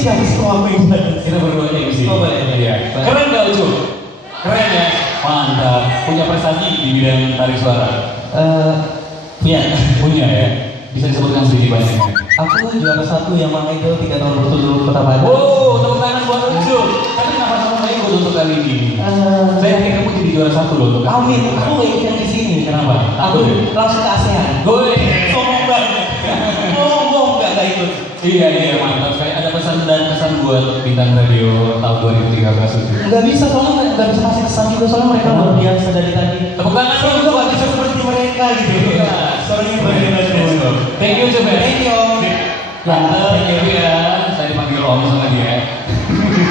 siapa sih kalau aku yang Kita berdua MC. Oh boleh. Iya. Keren nggak Ucup? Keren ya? Mantap. Punya prestasi di bidang tarik suara? Punya. Punya ya? Bisa disebutkan sedikit banyaknya? Aku juara 1 yang Mang Idol 3 tahun berturut-turut Kota Padang. Oh, tepuk tangan buat Ucup. Tapi kenapa kamu nggak ikut untuk kali ini? Saya pikir kamu jadi juara 1 loh untuk kali Amin, ini. aku gak ikut yang di sini. Kenapa? Aku langsung ke ASEAN. Gue. Ngomong banget. Ngomong gak ikut. Iya, mantap sekali. Ada pesan dan kesan buat bintang radio tahun 2013 itu? Gak bisa, soalnya gak bisa kasih kesan juga. Soalnya mereka luar biasa dari tadi. Tepuk tangan Saya juga gak bisa seperti mereka gitu. Iya. Sorry